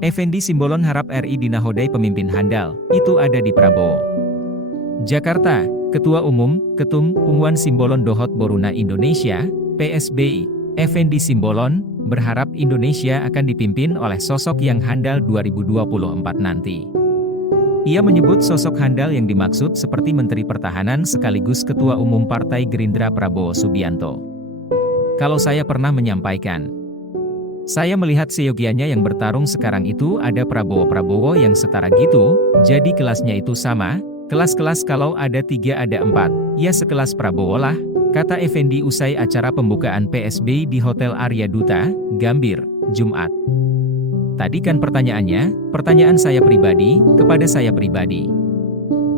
Effendi Simbolon harap RI dinahodai pemimpin handal, itu ada di Prabowo. Jakarta, Ketua Umum, Ketum, Ungwan Simbolon Dohot Boruna Indonesia, PSBI, Effendi Simbolon, berharap Indonesia akan dipimpin oleh sosok yang handal 2024 nanti. Ia menyebut sosok handal yang dimaksud seperti Menteri Pertahanan sekaligus Ketua Umum Partai Gerindra Prabowo Subianto. Kalau saya pernah menyampaikan, saya melihat seyogianya yang bertarung sekarang itu ada Prabowo yang setara gitu, jadi kelasnya itu sama, kelas-kelas kalau ada 3 ada 4, ya sekelas Prabowo lah, kata Effendi usai acara pembukaan PSBI di Hotel Arya Duta, Gambir, Jumat. Tadi kan pertanyaan saya pribadi, kepada saya pribadi.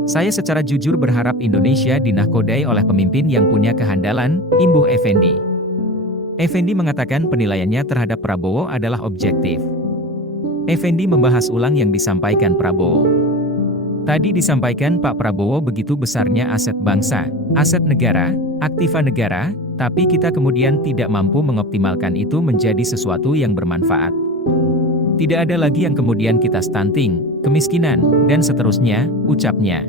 Saya secara jujur berharap Indonesia dinahkodai oleh pemimpin yang punya kehandalan, imbuh Effendi. Effendi mengatakan penilaiannya terhadap Prabowo adalah objektif. Effendi membahas ulang yang disampaikan Prabowo. Tadi disampaikan Pak Prabowo begitu besarnya aset bangsa, aset negara, aktiva negara, tapi kita kemudian tidak mampu mengoptimalkan itu menjadi sesuatu yang bermanfaat. Tidak ada lagi yang kemudian kita stunting, kemiskinan, dan seterusnya, ucapnya.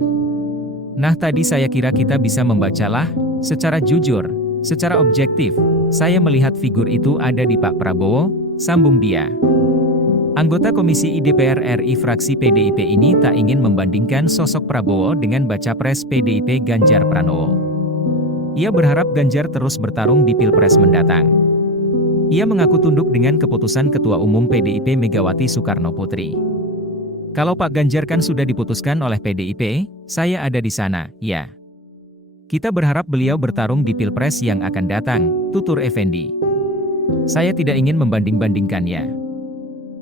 Nah tadi saya kira kita bisa membacalah, secara jujur, secara objektif, saya melihat figur itu ada di Pak Prabowo, sambung dia. Anggota Komisi I DPR RI fraksi PDIP ini tak ingin membandingkan sosok Prabowo dengan baca pres PDIP Ganjar Pranowo. Ia berharap Ganjar terus bertarung di Pilpres mendatang. Ia mengaku tunduk dengan keputusan Ketua Umum PDIP Megawati Soekarnoputri. Kalau Pak Ganjar kan sudah diputuskan oleh PDIP, saya ada di sana, ya. Kita berharap beliau bertarung di Pilpres yang akan datang, tutur Effendi. Saya tidak ingin membanding-bandingkannya.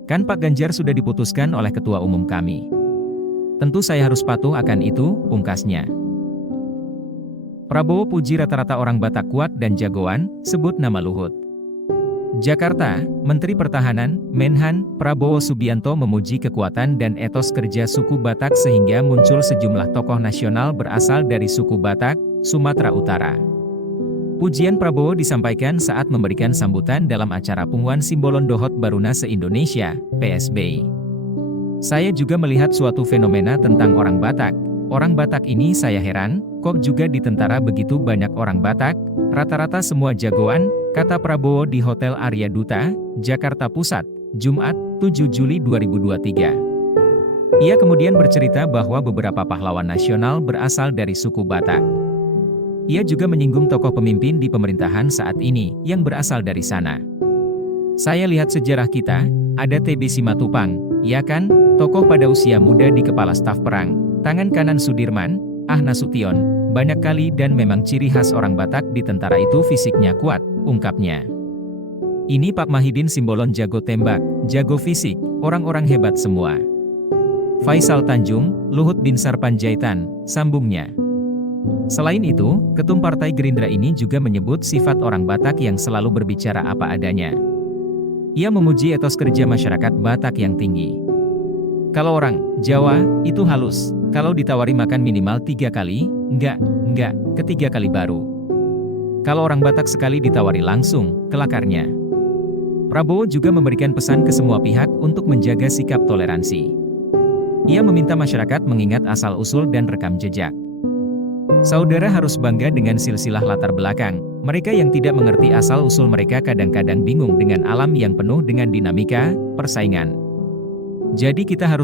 Kan Pak Ganjar sudah diputuskan oleh Ketua Umum kami. Tentu saya harus patuh akan itu, pungkasnya. Prabowo puji rata-rata orang Batak kuat dan jagoan, sebut nama Luhut. Jakarta, Menteri Pertahanan, Menhan, Prabowo Subianto memuji kekuatan dan etos kerja suku Batak sehingga muncul sejumlah tokoh nasional berasal dari suku Batak, Sumatera Utara. Pujian Prabowo disampaikan saat memberikan sambutan dalam acara Ungwan Simbolon Dohot Boruna se-Indonesia, PSBI. Saya juga melihat suatu fenomena tentang orang Batak. Orang Batak ini saya heran, kok juga di tentara begitu banyak orang Batak, rata-rata semua jagoan, kata Prabowo di Hotel Arya Duta, Jakarta Pusat, Jumat, 7 Juli 2023. Ia kemudian bercerita bahwa beberapa pahlawan nasional berasal dari suku Batak. Ia juga menyinggung tokoh pemimpin di pemerintahan saat ini, yang berasal dari sana. Saya lihat sejarah kita, ada TB Simatupang, ya kan, tokoh pada usia muda di kepala staf perang, tangan kanan Sudirman, Nasution, banyak kali dan memang ciri khas orang Batak di tentara itu fisiknya kuat, ungkapnya. Ini Pak Mahidin Simbolon jago tembak, jago fisik, orang-orang hebat semua. Faisal Tanjung, Luhut Binsar Panjaitan, sambungnya. Selain itu, Ketum Partai Gerindra ini juga menyebut sifat orang Batak yang selalu berbicara apa adanya. Ia memuji etos kerja masyarakat Batak yang tinggi. Kalau orang Jawa, itu halus, kalau ditawari makan minimal 3 kali, enggak, ketiga kali baru. Kalau orang Batak sekali ditawari langsung, kelakarnya. Prabowo juga memberikan pesan ke semua pihak untuk menjaga sikap toleransi. Ia meminta masyarakat mengingat asal-usul dan rekam jejak. Saudara harus bangga dengan silsilah latar belakang. Mereka yang tidak mengerti asal-usul mereka kadang-kadang bingung dengan alam yang penuh dengan dinamika, persaingan. Jadi kita harus